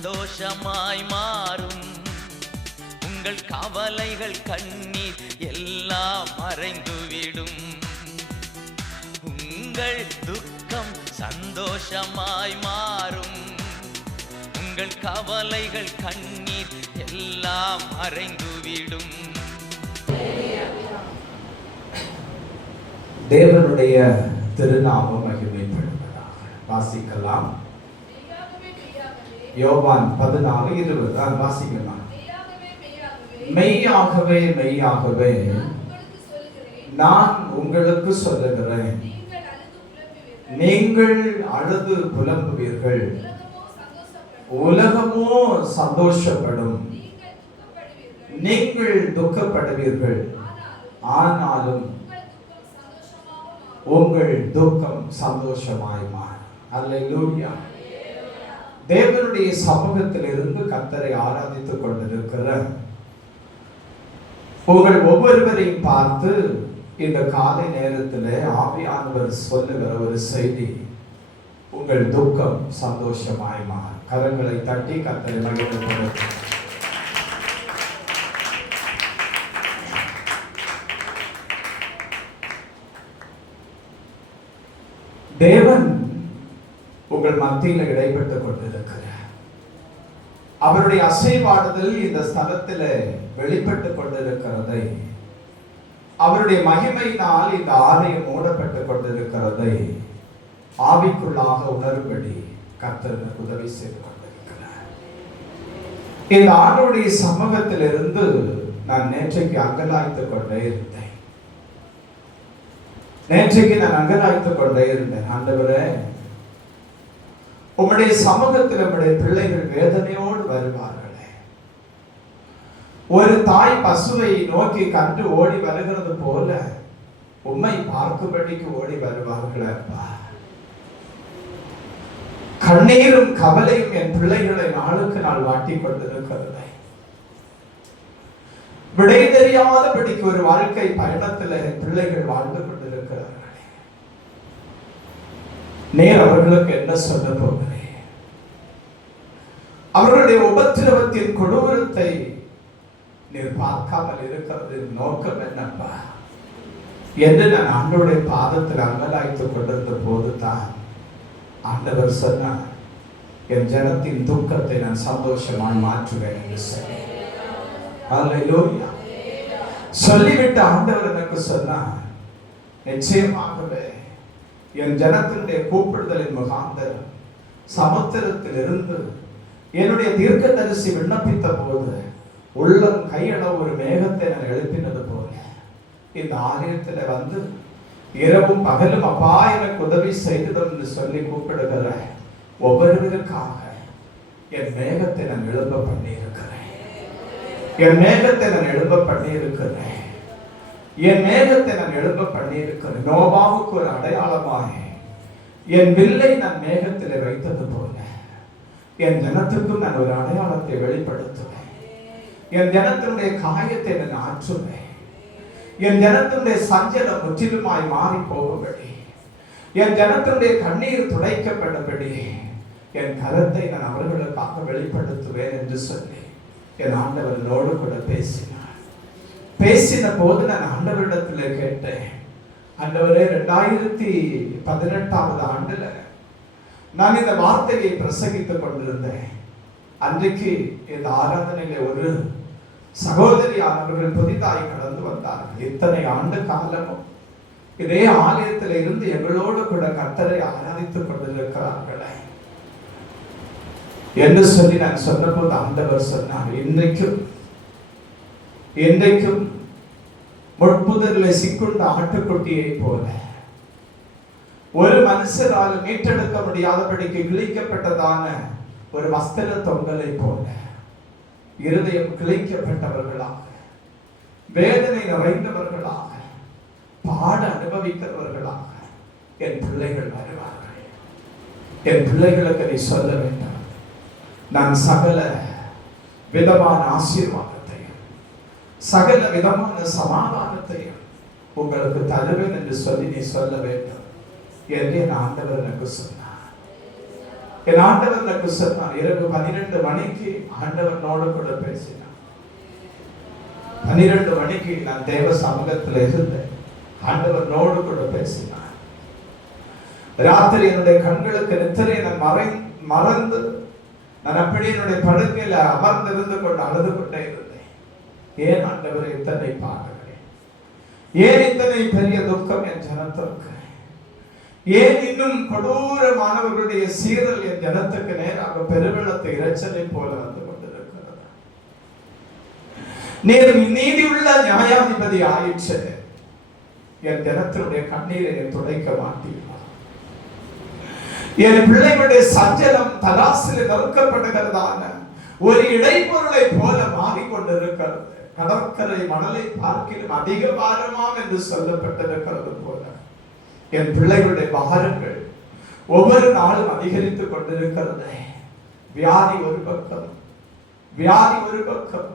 சந்தோஷமாய் மாறும். உங்கள் கவலைகள் கண்ணீர் எல்லாம் மறைந்துவிடும். உங்கள் துக்கம் சந்தோஷமாய் மாறும். உங்கள் கவலைகள் கண்ணீர் எல்லாம் மறைந்துவிடும். தேவனுடைய திருநாமம் மகிமைப்படுவதாக. வாசிக்கலாம். யோவான் 14:20 வாசிக்கலாம். மெய்யாகவே மெய்யாகவே நான் உங்களுக்கு சொல்லுகிறேன், நீங்கள் அழுது புலம்புவீர்கள், உலகமோ சந்தோஷப்படும். நீங்கள் துக்கப்படுவீர்கள், ஆனாலும் உங்கள் துக்கம் சந்தோஷமாய் மாறும். அல்லேலூயா. தேவனுடைய சமூகத்தில் இருந்து கர்த்தரை ஆராதித்துக் கொண்டிருக்கிற உங்கள் ஒவ்வொருவரையும் பார்த்து இந்த காலை நேரத்தில் ஆவியானவர் சொல்லுகிற ஒரு செய்தி, உங்கள் துக்கம் சந்தோஷமாய் மாறும். கரங்களை தட்டி கர்த்தரை மகிழ்ச்சிப்படுத்துங்கள். தேவன் உங்கள் மத்தியில் இடைப்பட்டுக் கொண்டிருக்கிறார். அவருடைய அசைவாடுதல் இந்த ஸ்தலத்தில் வெளிப்பட்டுக் கொண்டிருக்கிறதை, அவருடைய மகிமையினால் இந்த ஆலயம் மூடப்பட்டுக் கொண்டிருக்கிறதை ஆவிக்குள்ளாக உணரும்படி கர்த்தர் உதவி செய்து கொண்டிருக்கிறார். இந்த ஆண்டுடைய சமூகத்திலிருந்து நான் நேற்றைக்கு அங்கலாய்த்துக் கொண்டே இருந்தேன். ஆண்டவரே, உம்முடைய சமூகத்தில் நம்முடைய பிள்ளைகள் வேதனையோடு வருவார்களே. ஒரு தாய் பசுவை நோக்கி கண்டு ஓடி வருகிறது போல உம்மை பார்க்கும்படிக்கு ஓடி வருவார்களே. கண்ணீரும் கவலையும் என் பிள்ளைகளை நாளுக்கு நாள் வாட்டிக் கொண்டிருக்கிறது. விடை தெரியாதபடிக்கு ஒரு வாழ்க்கை பயணத்தில் என் பிள்ளைகள் வாழ்ந்து கொண்டிருக்கிறார்கள். நீர் அவர்களுக்கு என்ன சொல்ல போகிறேன்? அவர்களுடைய உபத்திரவத்தின் கொடூரத்தை நீர் பார்க்காமல் இருக்கிறது நோக்கம் என்னப்பா என்று நான் ஆண்டவருடைய பாதத்தில் அங்கலாய்த்துக் கொண்டிருந்த போது தான் ஆண்டவர் சொன்னார், என் ஜனத்தின் துக்கத்தை நான் சந்தோஷமாய் மாற்றுவேன் என்று சொன்னார். அல்லேலூயா. சொல்லிவிட்டு ஆண்டவர் எனக்கு சொன்னார், நிச்சயமாகவே என் ஜனத்தினுடைய கூப்பிடுதலின் முகாந்தரம் சமுத்திரத்தில் இருந்து என்னுடைய தீர்க்கதரிசி விண்ணப்பித்த போது உள்ளம் கையளவு ஒரு மேகத்தை நான் எழுப்பினது போல இந்த ஆலயத்தில் வந்து இரவும் பகலும் அப்பா எனக்கு உதவி செய்ததும் என்று சொல்லி கூப்பிடுகிற ஒவ்வொருவருக்காக என் மேகத்தை நான் எழுப்ப பண்ணி இருக்கிறேன். என் மேகத்தை நான் எழுப்ப பண்ணி இருக்கிறேன். என் மேகத்தை நான் எழுப்ப பண்ணி இருக்கிறேன். நோவாவுக்கு ஒரு அடையாளமாக என் வில்லை நான் மேகத்தில் வைத்தது போல என் ஜனத்துக்கும் நான் ஒரு அடையாளத்தை வெளிப்படுத்துவேன். என் ஜனத்தினுடைய காயத்தை நான் ஆற்றுவேன். என் ஜனத்தினுடைய சஞ்சலம் முற்றிலுமாய் மாறி போகும்படி, என் ஜனத்தினுடைய கண்ணீர் துடைக்கப்பட்டபடி என் கரத்தை நான் அவர்களுக்காக வெளிப்படுத்துவேன் என்று சொல்லி என் ஆண்டவர்களோடு கூட பேசினார். பேசின போது நான் ஆண்டவரிடத்தில் கேட்டேன், ஆண்டவரே, 2018 ஆண்டுல நான் இந்த வார்த்தையை பிரசங்கித்துக் கொண்டிருந்தேன். அன்றைக்கு இந்த ஆராதனையில ஒரு சகோதரியானவர்கள் புதிதாய் கடந்து வந்தார்கள். இத்தனை ஆண்டு காலமும் இதே ஆலயத்தில் இருந்து எங்களோடு கூட கர்த்தரை ஆராதித்துக் கொண்டிருக்கிறார்களே என்று சொல்லி நான் சொன்னபோது ஆண்டவர் சொன்னார், இன்றைக்கும் முட்புதரில் சிக்குண்ட ஆட்டுக்குட்டியை போல ஒரு மனுஷரால் மீட்டெடுக்க முடியாதபடிக்கு கிழிக்கப்பட்டதான ஒரு வஸ்திர தொங்கலை போல இருதயம் கிழிக்கப்பட்டவர்களாக, வேதனை நிறைந்தவர்களாக, பாட அனுபவிக்கிறவர்களாக என் பிள்ளைகள் வருவார்கள். என் பிள்ளைகளுக்கு நீ சொல்ல வேண்டாம், நான் சகல விதமான ஆசீர்வாதத்தையும் சகல விதமான சமாதானத்தையும் உங்களுக்கு தருவேன் என்று சொல்லி நீ சொல்ல வேண்டும் என்று என் ஆண்டவர் எனக்கு சொன்னார். என் ஆண்டவர் எனக்கு சொன்னார், இரவு 12 மணிக்கு ஆண்டவனோடு கூட பேசினார். 12 மணிக்கு நான் தேவ சமூகத்தில் இருந்தேன். ஆண்டவனோடு கூட பேசினார். ராத்திரி என்னுடைய கண்களுக்கு நித்திரை நான் மறந்து நான் அப்படி என்னுடைய படுக்கையில அமர்ந்திருந்து கொண்டு அழுது கொண்டே இருந்தேன். ஏன் ஆண்டவர் இத்தனை பாடுகிறேன்? ஏன் இத்தனை பெரிய துக்கம் என் ஜனத்திற்கு? ஏன் இன்னும் கொடூரமானவர்களுடைய சீரல் என் ஜனத்துக்கு நேராக பெருவெள்ளத்தை இரைச்சலை போல வந்து கொண்டிருக்கிறது? நீர் நீதியுள்ள நியாயாதிபதி ஆயிற்று. என் ஜனத்தினுடைய கண்ணீரை துடைக்க மாட்டீர்கள். என் பிள்ளைகளுடைய சஞ்சலம் தராசில் நறுக்கப்படுகிறதான ஒரு இடைப்பொருளை போல மாறிக்கொண்டிருக்கிறது. கடற்கரை மணலை பார்க்கிலும் அதிக பாரமாம் என்று சொல்லப்பட்டிருக்கிறது போல என் பிள்ளைகளுடைய பாரங்கள் ஒவ்வொரு நாளும் அதிகரித்துக் கொண்டிருக்கிறது. வியாதி ஒரு பக்கம்,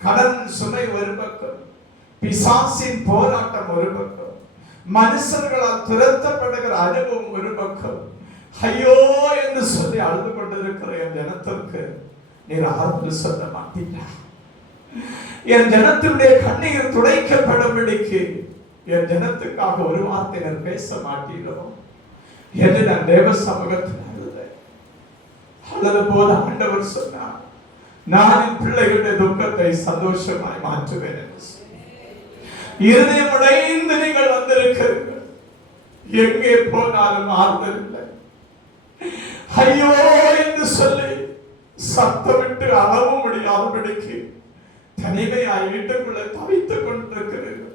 கடன் சுமை ஒரு பக்கம், பிசாசின் போராட்டம் ஒரு பக்கம், மனுஷர்களால் துரத்தப்படுகிற அனுபவம் ஒரு பக்கம். ஐயோ என்று சொல்லி அழுது கொண்டிருக்கிற என் ஜனத்திற்கு நீர் ஆறுதல் சொல்ல மாட்டீங்களா? என் ஜனத்தினுடைய கண்ணீர் துடைக்கப்படும்படிக்கு என் ஜனத்துக்காக ஒரு வார்த்தை பேச மாட்டீர்களோ என்று நான் தேவ சமூகத்தில் அழுது போது ஆண்டவர் சொன்னார், நான் என் பிள்ளைகளுடைய துக்கத்தை சந்தோஷமாய் மாற்றுவேன் என்று சொல்லி. இருதயம் உடைந்து நீங்கள் வந்திருக்கிறீர்கள். எங்கே போனாலும் ஆறுதல் இல்லை. ஐயோ என்று சொல்லி சத்தமிட்டு அளவும் முடியாதபடிக்கு தனிமையாய் வீட்டுக்குள்ள தவித்துக் கொண்டிருக்கிறீர்கள்.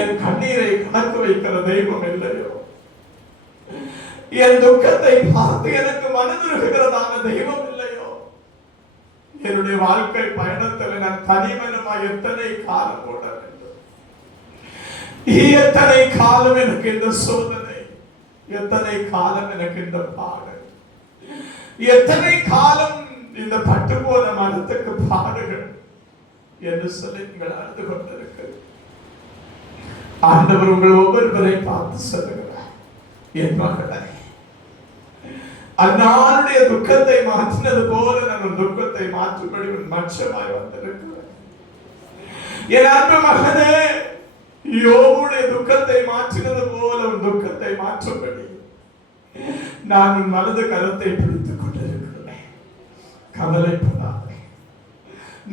என் கண்ணீரை கணக்கு வைக்கிற தெய்வம் இல்லையோ? என் துக்கத்தை பார்த்து எனக்கு மனதுருகிறதான தெய்வம் இல்லையோ? என்னுடைய வாழ்க்கை பயணத்தில் நான் தனிமனமாய் எத்தனை காலம் ஓட வேண்டும்? எத்தனை காலம் எனக்கு இந்த சோதனை, எத்தனை காலம் எனக்கு இந்த பாடு, எத்தனை காலம் இந்த பட்டு போன மனத்துக்கு பாடுகள் என்று சொல்லி நீங்கள் அழுது கொண்டிருக்கிறது. ஆண்டவர் உங்கள் ஒவ்வொருவரை பார்த்து சொல்லுகிறார், என் மகளே, அந்நாளுடைய துக்கத்தை மாற்றினது போல நான் துக்கத்தை மாற்றும்படி உன் மச்சமாய் வந்திருக்கிறேன். என் அன்பு மகனே, யோபுடைய துக்கத்தை மாற்றினது போல உன் துக்கத்தை மாற்றும்படி நான் உன் வலது கரத்தை பிடித்துக் கொண்டிருக்கிறேன். கவலைப்படாதே.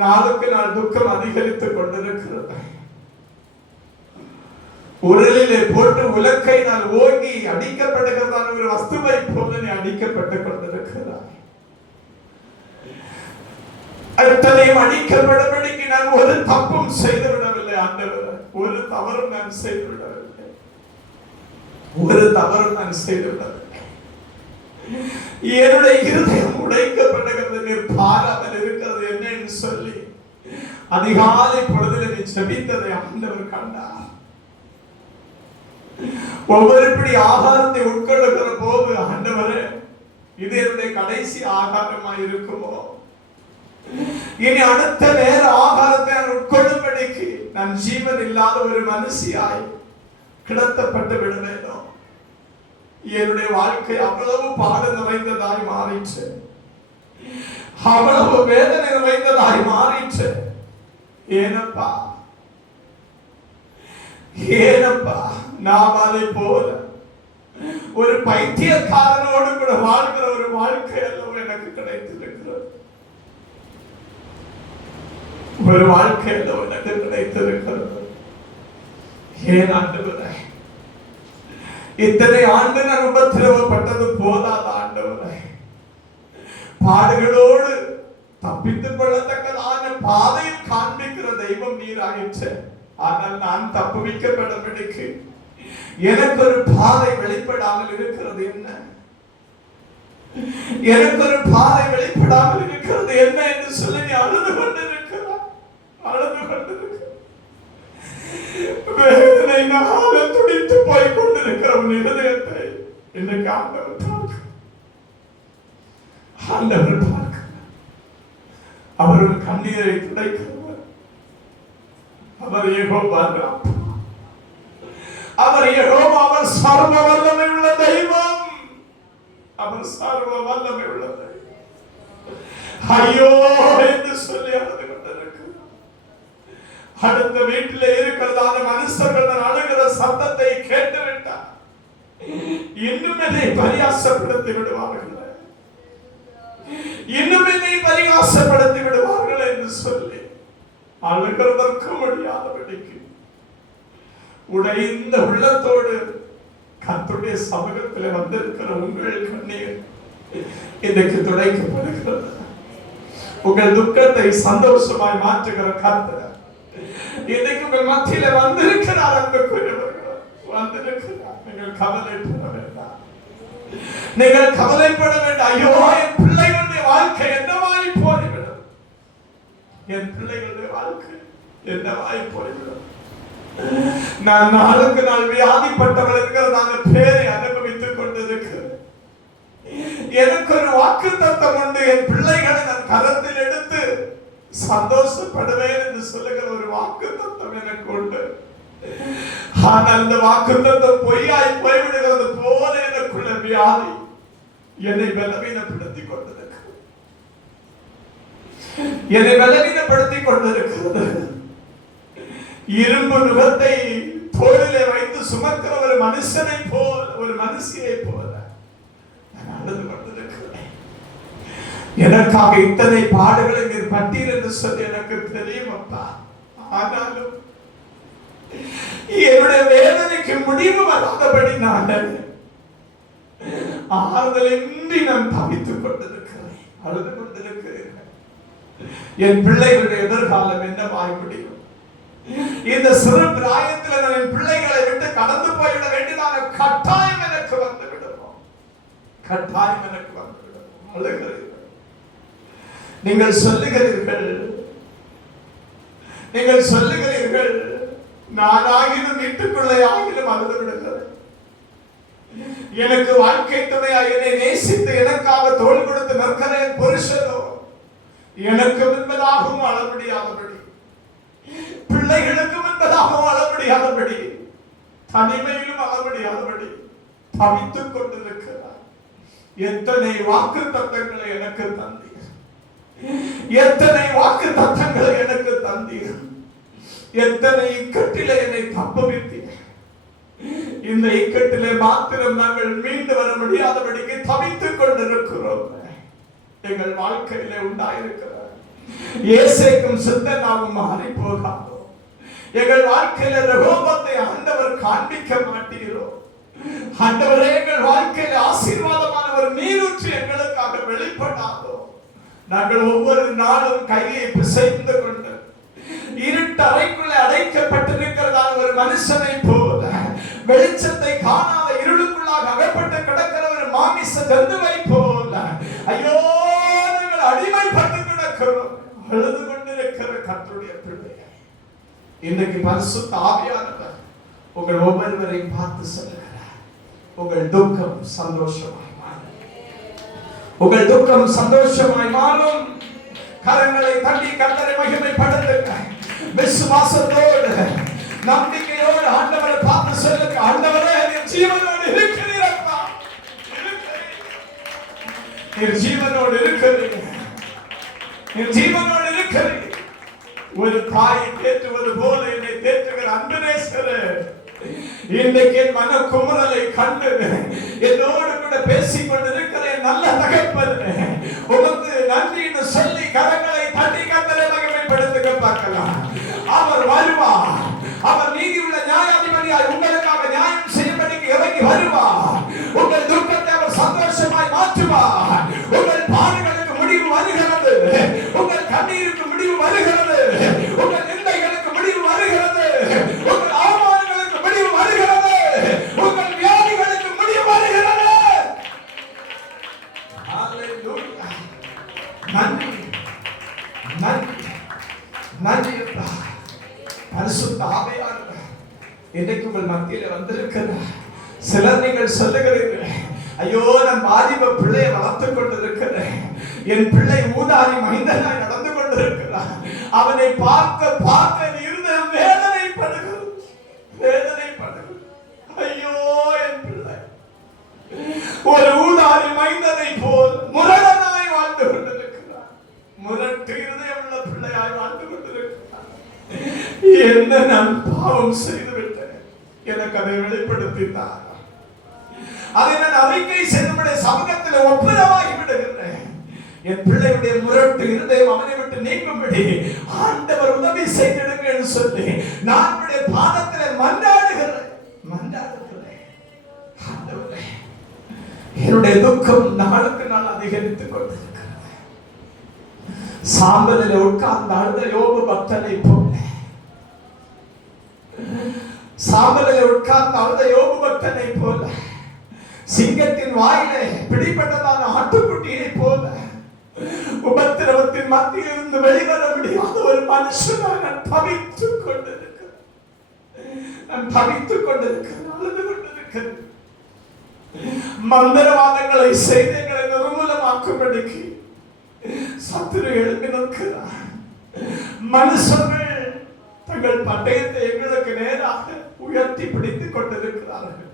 நாளுக்கு நாள் துக்கம் அதிகரித்துக் கொண்டிருக்கிறது. உரலிலே போட்டு உலக்கை நான் ஓங்கி அடிக்கப்படுகிறதான ஒரு வஸ்துவை போல நீ அடிக்கப்பட்டுக் கொண்டிருக்கிறாய். அத்தனையும் அடிக்கப்படும்படிக்கு நான் ஒரு தப்பும் செய்து விடவில்லை ஆண்டவர். ஒரு தவறும் நான் செய்து விடவில்லை. என்னுடைய இருதயம் உடைக்கப்படுகிறது, நீர் பாராமல் இருக்கிறது என்ன என்று சொல்லி அதிகாலை பொழுதில் நீ செபித்ததை ஆண்டவர் கண்டார். ஒவ்வொருபடி ஆகாரத்தை உட்கொள்ளுகிற போது ஆண்டவரே, இது என்னுடைய கடைசி ஆகாரமாய் இருக்குமோ? இனி அடுத்த நேர ஆகாரத்தை நான் உட்கொள்ளும்படிக்கு நான் ஜீவன் இல்லாத ஒரு மனுஷியாய் கிடத்தப்பட்டு விடுவேனோ? என்னுடைய வாழ்க்கை அவ்வளவு பாடு நிறைந்ததாய் மாறிற்று, அவ்வளவு வேதனை நிறைந்ததாய் மாறிற்று. ஏனப்பா நாம் அதை போல ஒரு பைத்தியக்காரனோடு கூட வாழ்கிற ஒரு வாழ்க்கை அல்லவோ எனக்கு கிடைத்திருக்கிறது. ஒரு வாழ்க்கை அல்லவோ எனக்கு கிடைத்திருக்கிறது. ஏன் ஆண்டவரே, இத்தனை ஆண்டு நான் உபத்திரவப்பட்டது போதாத ஆண்டவரே, பாடுகளோடு தப்பித்துக் கொள்ளத்தக்கதான பாதையில் காண்பிக்கிற தெய்வம் நீராயிற்று. ஆனால் நான் தப்புவிக்கப்படவில்லைக்கு எனக்கு ஒரு பாதை வெளிப்படாமல் இருக்கிறது என்ன? எனக்கு ஒரு பாதை வெளிப்படாமல் இருக்கிறது என்ன என்று சொல்லி நீ அழுது கொண்டிருக்கிறார். வேதனையினால துடித்து போய் கொண்டிருக்கிற உன் இருதயத்தை இன்றைக்கு ஆண்டவர் பார்க்க அவரும் கண்ணீரை துடைக்கிறவர். அவர் யெகோவா, அவர் யெகோவா, அவர் சர்வ வல்லமை உள்ள தெய்வம். அவர் சர்வ வல்லமை உள்ளது. ஐயோ என்று சொல்லி அழுது கொண்டிருக்கிறார். அடுத்த வீட்டில் இருக்கிறதான மனுஷர்கள் அழுகிற சத்தத்தை கேட்டு விட்டார். இன்னும் என்னை பரியாசப்படுத்தி விடுவார்கள், இன்னும் என்னை பரிகாசப்படுத்தி விடுவார்கள் என்று சொல்லி அழுகிறதற்கு முடியாதபடிக்கு உடைந்த உள்ளத்தோடு கர்த்தருடைய சமூகத்தில் வந்திருக்கிற உங்கள் கண்ணீர் இன்றைக்கு துடைக்கப்படுகிறது. உங்கள் துக்கத்தை சந்தோஷமாய் மாற்றுகிற கர்த்தர் இன்றைக்கு உங்கள் மத்தியில வந்திருக்கிறார். அன்புக்குரியவர்கள் வந்திருக்கிறார். நீங்கள் கவலைப்பட வேண்டாம், நீங்கள் கவலைப்பட வேண்டாம். ஐயோ, என் பிள்ளைகளுடைய வாழ்க்கை என்னவாய் போய்விடும், என் பிள்ளைகளுடைய வாழ்க்கை என்னவாய் போய்விடும். நான் நாளுக்கு நாள் வியாதிப்பட்டவள் இருக்கிறதான பேரை அனுபவித்துக் கொண்டிருக்கிறேன். எனக்கு ஒரு வாக்கு தத்தம் உண்டு, என் பிள்ளைகளை நான் கரத்தில் எடுத்து சந்தோஷப்படுவேன் என்று சொல்லுகிற ஒரு வாக்கு தத்தம் எனக்கு உண்டு. ஆனால் அந்த வாக்கு தத்தம் பொய்யாய் போய்விடுகிறது போல எனக்குள்ள வியாதி என்னை பலவீனப்படுத்திக் கொண்டிருக்கிறது, என்னை பலவீனப்படுத்திக் கொண்டிருக்கிறது. இரும்பு நுகத்தை தோளிலே வைத்து சுமக்கிற ஒரு மனுஷனை போல், ஒரு மனுஷியை போல நான் அழுது கொண்டிருக்கிறேன். எனக்காக இத்தனை பாடுகளை நீர் பட்டீர் என்று சொல்லி எனக்கு தெரியும் அப்பா. ஆனாலும் என்னுடைய வேதனைக்கு முடிவு வராதபடி நான் ஆறுதலின்றி நான் தவித்துக் கொண்டிருக்கிறேன், அழுது கொண்டிருக்கிறேன். என் பிள்ளைகளுடைய எதிர்காலம் என்னவாய் முடியும்? இந்த சிறு பிராயத்தில் நான் என் பிள்ளைகளை விட்டு கடந்து போய்விட வேண்டியதான கட்டாயம் எனக்கு வந்து விடுவோம், கட்டாயம் எனக்கு வந்து விடுவோம். அழுகிறீர்கள், நீங்கள் சொல்லுகிறீர்கள், நீங்கள் சொல்லுகிறீர்கள், நான் ஆகிலும் வீட்டுக்குள்ளே ஆகிலும் அழுது விடுகிறேன். எனக்கு வாழ்க்கை துணையா என்னை நேசித்து எனக்காக தோள் கொடுத்து நிற்கிறேன் புருஷனோ எனக்கு முன்பதாகவும் அழ முடியாதபடி, பிள்ளைகளுக்கு முன்பதாகவும் அழ முடியாதபடி, தனிமையிலும் அழ முடியாதபடி தவித்துக் கொண்டிருக்கிறார். எத்தனை வாக்கு தத்தங்களை எனக்கு தந்தீர், எத்தனை வாக்கு தத்தங்களை எனக்கு தந்தீர், எத்தனை இக்கட்டிலே என்னை தப்புவித்தீர். இந்த இக்கட்டிலே மாத்திரம் நாங்கள் மீண்டு வர முடியாதபடிக்கு தவித்துக் கொண்டிருக்கிறோம். எங்கள் வாழ்க்கையிலே உண்டாயிருக்கிறார் ஏசேக்கும் சித்தனாவும் மாறி போகாதோ. எங்கள் வாழ்க்கையில ரகோபத்தை ஆண்டவர் காண்பிக்க மாட்டீரோ. ஆண்டவரே, எங்கள் வாழ்க்கையில ஆசீர்வாதமான ஒரு நீரூற்று எங்களுக்காக வெளிப்படாதோ. நாங்கள் ஒவ்வொரு நாளும் கையை பிசைந்து கொண்டு இருட்டு அறைக்குள்ளே அடைக்கப்பட்டிருக்கிறதான ஒரு மனுஷனை போல, வெளிச்சத்தை காணாத இருளுக்குள்ளாக அகப்பட்டு கிடக்கிற ஒரு மாமிச ஜந்துவை போல, ஐயோ நாங்கள் அடிமைப்பட்டு கிடக்கிறோம். அழுது கொண்டிருக்கிற கர்த்தருடைய பிள்ளைகள், இன்றைக்கு பரிசுத்த ஆவியானவர் உங்கள் ஒவ்வொருவரையும் பார்த்து சொல்லுகிறார், உங்கள் துக்கம் சந்தோஷமாய் மாறும், உங்கள் துக்கம் சந்தோஷமாய் மாறும். கரங்களை தட்டி கர்த்தரை மகிமைப்படுத்துங்க. விசுவாசத்தோடு நம்பிக்கையோடு ஆண்டவரை பார்த்து சொல்லுங்க, ஆண்டவரே நீர் ஜீவனோடு இருக்கிறீரப்பா, நீர் ஜீவனோடு இருக்கிறீங்க, நீர் ஜீவனோடு இருக்கிறீங்க. ஒரு தாயை தேற்றுவது போல என்னை தேற்றுகிற அன்புநேசரே, இன்றைக்கு என் மன குமுறலை கண்டு என்னோடு கூட பேசிக் கொண்டிருக்கிற நல்ல தகப்பனே, உமக்கு நன்றி என்று சொல்லி கரங்களை தட்டி கர்த்தரை மகிமைப்படுத்துங்க பார்க்கலாம். அவர் வருவார், அவர் நீதியுள்ள நியாயாதிபதியாய் உங்களுக்காக நியாயம் செய்யும்படிக்கு இறங்கி வருவார். உங்கள் துக்கத்தை அவர் சந்தோஷமாய் மாற்றுவார். உங்கள் பாடுகளுக்கு முடிவு வருகிறது, உங்கள் கண்ணீருக்கு முடிவு வருகிறது, உங்கள் நிந்தைகளுக்கு முடிவு வருகிறது, உங்கள் அவமானங்களுக்கு முடிவு வருகிறது, உங்கள் வியாதிகளுக்கு முடிவு வருகிறது. ஹalleluya. நன்றி நன்றி நன்றி. பரிசுத்த ஆவியானவர் இன்றைக்கு உங்கள் மத்தியில் வந்திருக்கிறார். சிலர் நீங்கள் சொல்லுகிறீர்கள், ஐயோ நான் வாலிப பிள்ளையை வளர்த்துக் கொண்டிருக்கிறேன், என் பிள்ளை ஊதாரி மைந்தனாய் நடந்து கொண்டிருக்கிறார், அவனை பார்க்க பார்க்க இருந்த வேதனைப்படுகிறது, வேதனைப்படுகிறது. ஐயோ என் பிள்ளை ஒரு ஊதாரி கல்வாரி மைந்தனை போல் முரடனாய் வாழ்ந்து கொண்டிருக்கிறார். முரட்டு இருதயமுள்ள பிள்ளையாய் வாழ்ந்து கொண்டிருக்கிறார். என்ன நான் பாவம் செய்து விட்டேன், எனக்கு அதை வெளிப்படுத்தினார். அதை நான் அறிக்கை செய்தபடி சமூகத்தில் ஒப்புரவாகி விடுகிறேன். என் பிள்ளையுடைய முரட்டு இருதயம் அவனை விட்டு நீங்கும்படி ஆண்டவர் உதவி செய்திடுங்க என்று சொல்லி நான் அவருடைய பாதத்தில் மன்றாடுகிறேன். ஆண்டவரே, என்னுடைய துக்கம் நாளுக்கு நாள் அதிகரித்துக் கொண்டிருக்கிறது. சாம்பலில் உட்கார்ந்த அழுத யோபு பக்தனை போல, சாம்பலில் உட்கார்ந்த அழுத யோபு பக்தனை போல, சிங்கத்தின் வாயிலே பிடிபட்டதான ஆட்டுக்குட்டியை போல உபத்திரவத்தின் மத்தியில் இருந்து வெளிவர முடியாத ஒரு மனுஷனாக நான் தவித்துக் கொண்டிருக்கிறேன். அழுது கொண்டிருக்கிறேன். மந்திரவாதங்களை செய்து எங்களை நிர்மூலமாக்கும்படிக்கு சத்துரு எழுப்பி நிற்கிறார். மனுஷர்கள் தங்கள் பட்டயத்தை எங்களுக்கு நேராக உயர்த்தி பிடித்துக் கொண்டிருக்கிறார்கள்.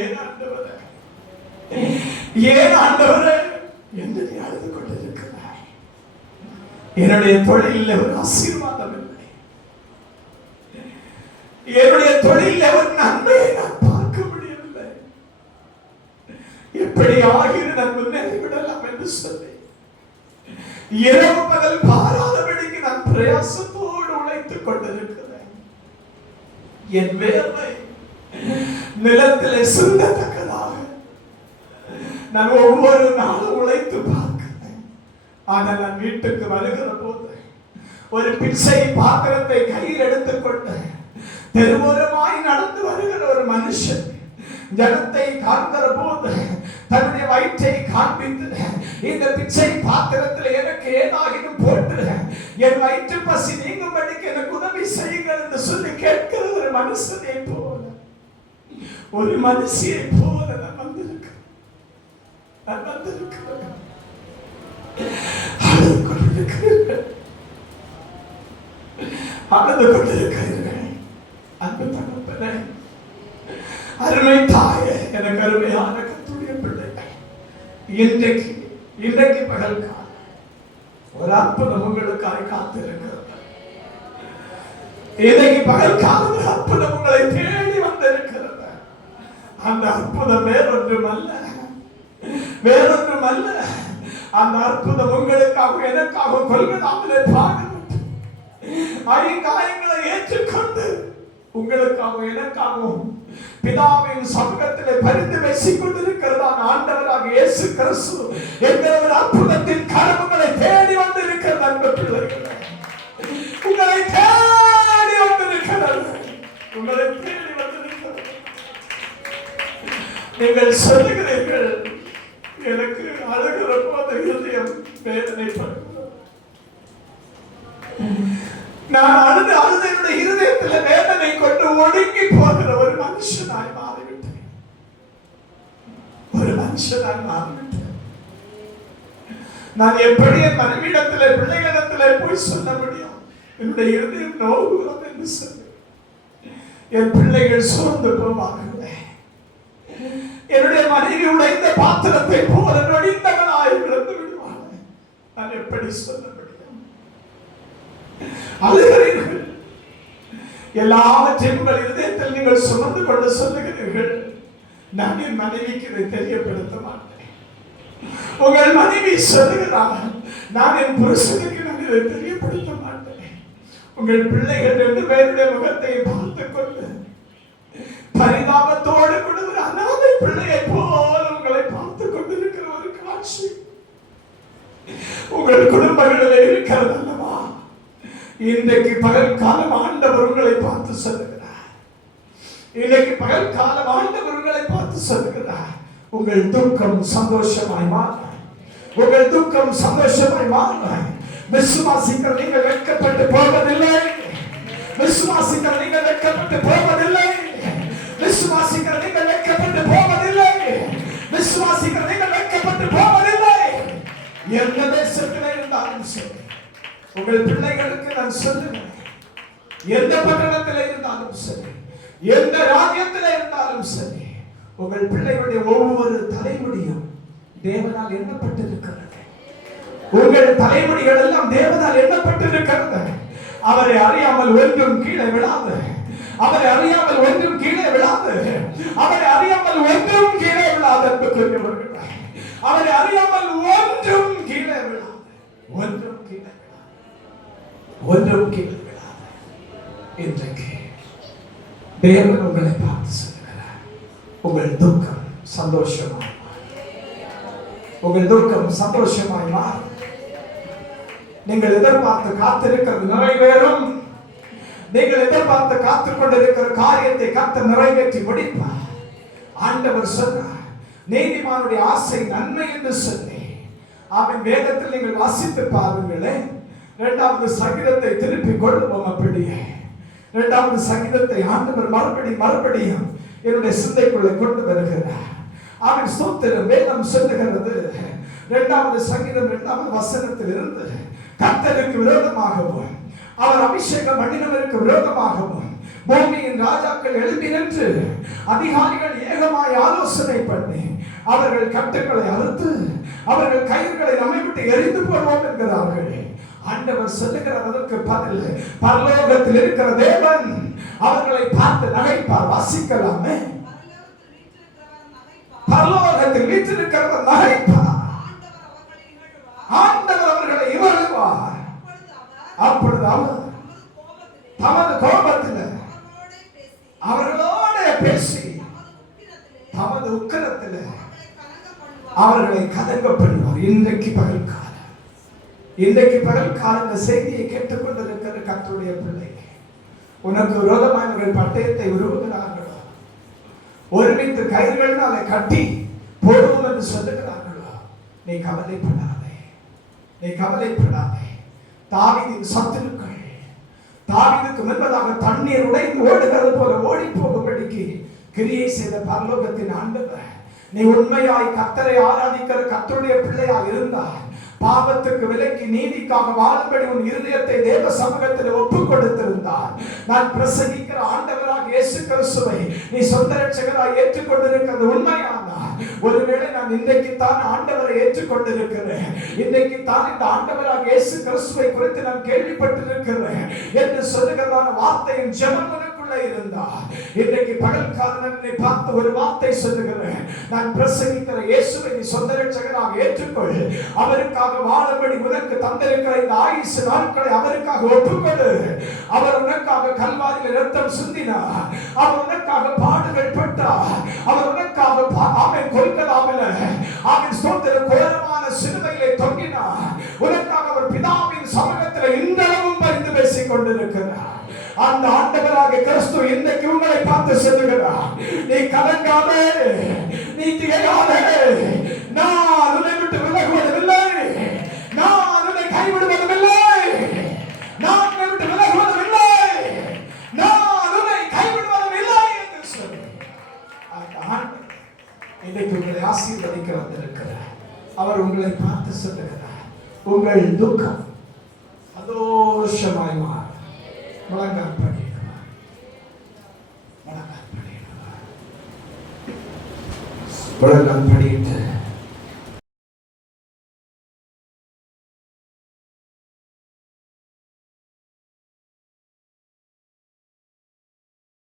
ஏன் ஆண்டவரே, ஏன் ஆண்டவரே என்று நீ அழுது கொண்டிருக்கிறாய்? என்னுடைய தொழிலில் ஒரு ஆசீர்வாதம் இல்லை, என்னுடைய தொழிலில் ஒரு நன்மையை நான் பார்க்க முடியவில்லை. எப்படி ஆகிய நான் முன்னேறி விடலாம் என்று சொல்லி இரவு பகல் பாராதபடிக்கு நான் பிரயாசத்தோடு உழைத்துக் கொண்டிருக்கிறேன். என் வேலை நிலத்திலே சிந்தத்தக்கதாக நான் ஒவ்வொரு நாளும் உழைத்து பார்க்கிறேன். ஆனால் நான் வீட்டுக்கு வருகிற போது ஒரு பிச்சை பாத்திரத்தை கையில் எடுத்துக்கொண்டு தெருவோரமாய் நடந்து வருகிற ஒரு மனுஷன் ஜனத்தை காண்கிற போது தன்னுடைய வயிற்றை காண்பித்து இந்த பிச்சை பாத்திரத்தில் எனக்கு ஏதாகினும் போட்டு என் வயிற்று பசி நீங்கும்படிக்கு எனக்கு உதவி செய்யுங்கள் என்று சொல்லி கேட்கிற ஒரு மனுஷனை போல, ஒரு மனுஷியை போல நான் வந்திருக்கிறேன். அழுது கொண்டிருக்கிறீர்கள். அன்பு தகப்பனே, அருமை தாயே, எனக்கு அருமையான கர்த்தருடைய பிள்ளை, இன்றைக்கு பகல் காலம் ஒரு அற்புதம் உங்களுக்காக காத்திருக்கிறது. இன்றைக்கு பகல் காலம் ஒரு அற்புதம் உங்களை தேடி வந்திருக்கிறது. அந்த அற்புதம் வேறொன்றுமல்ல. அந்த அற்புதம் உங்களுக்காக எனக்காக கொள்வதாமலே பாடுபட்டு ஐங்காயங்களை ஏற்றுக்கொண்டு உங்களுக்காக எனக்காகவும் பிதாவின் சமூகத்திலே பரிந்து பேசிக் கொண்டிருக்கிறதான ஆண்டவராக இயேசு கிறிஸ்து என்கிற ஒரு அற்புதத்தின் கனவுகளை தேடி வந்திருக்கிறது. அன்பு பிள்ளைகளே, உங்களை தேடி வந்திருக்கிறது. நீங்கள் சொல்லுகிறீர்கள், எனக்கு அழுகிற போது இதயம் வேதனைப்படுகிறது. நான் அழுது என்னுடைய இருதயத்தில் வேதனை கொண்டு ஒடுங்கி போகிற ஒரு மனுஷனாய் மாறிவிட்டேன். நான் எப்படி என் மனைவியிடத்திலே பிள்ளைகளிடத்திலே போய் சொல்ல முடியும்? என்னுடைய இருதயம் நோகுகிறது என்று சொல்லி என் பிள்ளைகள் சோர்ந்து போவார்கள். என்னுடைய மனைவி உடைந்த பாத்திரத்தை போல நொடிந்தவனாய் விழுந்து விடுவார்கள். நான் எப்படி சொல்ல முடியும்? அழுகிறீர்கள். எல்லாவற்றையும் உங்கள் இதயத்தில் நீங்கள் சுமந்து கொண்டு சொல்லுகிறீர்கள், நான் என் மனைவிக்கு இதை தெரியப்படுத்த மாட்டேன். உங்கள் மனைவி சொல்லுகிறார், நான் என் புருஷனுக்கு நான் இதை தெரியப்படுத்த மாட்டேன். உங்கள் பிள்ளைகள் 2 பேருடைய முகத்தை பார்த்துக் கொண்டு பரிதாபத்தோடு கூட ஒரு அனாதை பிள்ளையை போல உங்களை பார்த்துக் கொண்டிருக்கிற ஒரு காட்சி உங்கள் குடும்பங்களிலே இருக்கிறது அல்லவா? இன்றைக்கு பகல் காலம் ஆண்டவர் உங்களை பார்த்து சொல்லுகிறார். இன்றைக்கு பகல் காலம் ஆண்டவர் உங்களை பார்த்து சொல்லுகிறார், உங்கள் துக்கம் சந்தோஷமாய் மாற, உங்கள் துக்கம் சந்தோஷமாய் மாற. விசுவாசிக்கிற நீங்கள் வெட்கப்பட்டு போவதில்லை. விசுவாசிக்கிற நீங்கள் வெட்கப்பட்டு போவதில்லை. விசுவாசிக்கிற நீங்கள் வெட்கப்பட்டு போவதில்லை. விசுவாசிக்கிற நீங்கள் வெட்கப்பட்டு போவதில்லை. எந்த தேசத்தில் இருந்தாலும் சரி, உங்கள் பிள்ளைகளுக்கு நான் சொல்லுவேன், எந்த பட்டணத்தில் இருந்தாலும் சரி, எந்த ராஜ்யத்தில் இருந்தாலும் சரி, உங்கள் பிள்ளைகளுடைய ஒவ்வொரு தலைமுடியும் தேவனால் எண்ணப்பட்டிருக்கிறது. உங்கள் தலைமுடிகள் எல்லாம் தேவனால் எண்ணப்பட்டிருக்கிறது. அவரை அறியாமல் ஒன்றும் கீழே விழாது. அவரை அறியாமல் ஒன்றும் கீழே விழாது. அவரை அறியாமல் ஒன்றும் கீழே விழாது. அன்புக்குரியவர்களே, அவரை அறியாமல் ஒன்றும் கீழே விழாது. ஒன்றும் கீழே விழாது. ஒன்றும் கீழே விழாது. இன்றைக்கு தேவன் உங்களை பார்த்து சொல்லுகிறார், உங்கள் துக்கம் சந்தோஷமாய், உங்கள் துக்கம் சந்தோஷமாய் மாறும். நீங்கள் எதிர்பார்த்து காத்திருக்கிறது நிறைவேறும். நீங்கள் எதிர்பார்த்து காத்துக் கொண்டிருக்கிற காரியத்தை கர்த்தர் நிறைவேற்றி முடிப்பார். ஆண்டவர் சொன்னார், நீதிமானுடைய ஆசை நன்மை என்று சொல்லி. அவன் வேதத்தில் நீங்கள் வாசித்து பாருங்களே. 2வது சங்கீதத்தை திருப்பி கொள்ளுவோம். அப்படியே 2வது சங்கீதத்தை ஆண்டவர் மறுபடியும் என்னுடைய சிந்தைக்குள்ளே கொண்டு வருகிறார். அவன் ஸ்தோத்திரம். வேதம் சொல்லுகிறது 2வது சங்கீதம் 2வது வசனத்தில் இருந்து, கர்த்தருக்கு விரோதமாகவும் அவர் அபிஷேகம் பண்ணினவருக்கு விரோதமாகவும் பூமியின் ராஜாக்கள் எழுப்பி நின்று அதிகாரிகள் ஏகமாய் ஆலோசனை பண்ணி அவர்கள் கட்டுக்களை அறுத்து அவர்கள் கயிறுகளை நம்மை விட்டு எரிந்து போடுவோம் என்கிறார்கள். ஆண்டவர் சொல்லுகிறார் அதற்கு பதில், பரலோகத்தில் இருக்கிற தேவன் அவர்களை பார்த்து நகைப்பார். வாசிக்கலாமே. பரலோகத்தில் வீற்றிருக்கிறவர் நகைப்பார். ஆண்டவர் அவர்களை இகழுவார். அப்பொழுது அவர் தமது கோபத்தில் அவர்களோட பேசி தமது உக்கிரத்தில் அவர்களை கலங்க பண்ணுவார். இன்றைக்கு பகல்காலம் இந்த செய்தியை கேட்டுக்கொண்டிருக்கிற கர்த்தருடைய பிள்ளை, உனக்கு விரோதமானவர்கள் பட்டயத்தை உருவுகிறார்களோ, ஒருமித்து கயிறுகளினாலே கட்டி போடுவோம் என்று சொல்லுகிறார்களோ, நீ கவலைப்படாதே, நீ கவலைப்படாதே. தாவீதின் சத்துருக்கள் தாவீதுக்கு முன்பதாக தண்ணீர் உடைந்து ஓடுகிறது போல ஓடி போகும்படிக்கு கிரியை செய்த பரலோகத்தின் ஆண்டவர், நீ உண்மையாய் கர்த்தரை ஆராதிக்கிற கர்த்தருடைய பிள்ளையாய் இருந்தால் பாவத்துக்கு விலக்கி நீதிக்காக வாழும்படி உன் இருதயத்தை தேவ சமூகத்தில் ஒப்புக் கொடுத்திருந்தார். நான் பிரசங்கிக்கிற ஆண்டவராக இயேசு கிறிஸ்துவை நீ சொந்த ரட்சகராய் ஏற்றுக்கொண்டிருக்கிறது உண்மையானா, ஒருவேளை நான் இன்றைக்கு தான் ஆண்டவரை ஏற்றுக்கொண்டிருக்கிறேன், இன்றைக்கு தான் இந்த ஆண்டவராக இயேசு கிறிஸ்துவை குறித்து நான் கேள்விப்பட்டிருக்கிறேன் என்று சொல்லுகிறதான வார்த்தையின் ஜெபம் இருந்தா, இன்றைக்கு பகல்காரனை பார்த்து ஒரு வார்த்தை சொல்லுகிறேன், நான் பிரசங்கிக்கிற இயேசுவை நீ சொந்த ரட்சகராக ஏற்றுக்கொள். அவருக்காக வாழும்படி உனக்கு தந்திருக்கிற இந்த ஆயுசு நாட்களை அவருக்காக ஒப்புக்கொடு. அவர் உனக்காக கல்வாரியில் இரத்தம் சிந்தினார். அவர் உனக்காக பாடுகள் பட்டார். அவர் உனக்காக அவன் கொல்கலாமல அவன் சொந்த கோரமான சிலுவையிலே தொங்கினார். உனக்காக அவர் பிதாவின் சமூகத்தில் இன்றளவும் பரிந்து பேசிக் கொண்டிருக்கிறார். அந்த ஆண்டவராக கிறிஸ்து இன்றைக்கு உங்களை பார்த்து சொல்லுகிறார், நீ கலங்காதே, நீ திகையாதே, நான் உன்னை விட்டு விலகுவதில்லை, நான் உன்னை கைவிடுவதில்லை, நான் உன்னை விட்டு விலகுவதில்லை, நான் உன்னை கைவிடுவதில்லை என்று சொல்லி அந்த ஆண்டவர் இன்றைக்கு உங்களை ஆசீர்வதிக்க வந்திருக்கிறார். அவர் உங்களை பார்த்து சொல்லுகிறார், உங்கள் துக்கம் சந்தோஷமாய் மாறும். முழங்கால் படியிடுவார், முழங்கால் படியிடுவார், முழங்கால் படியிட்டு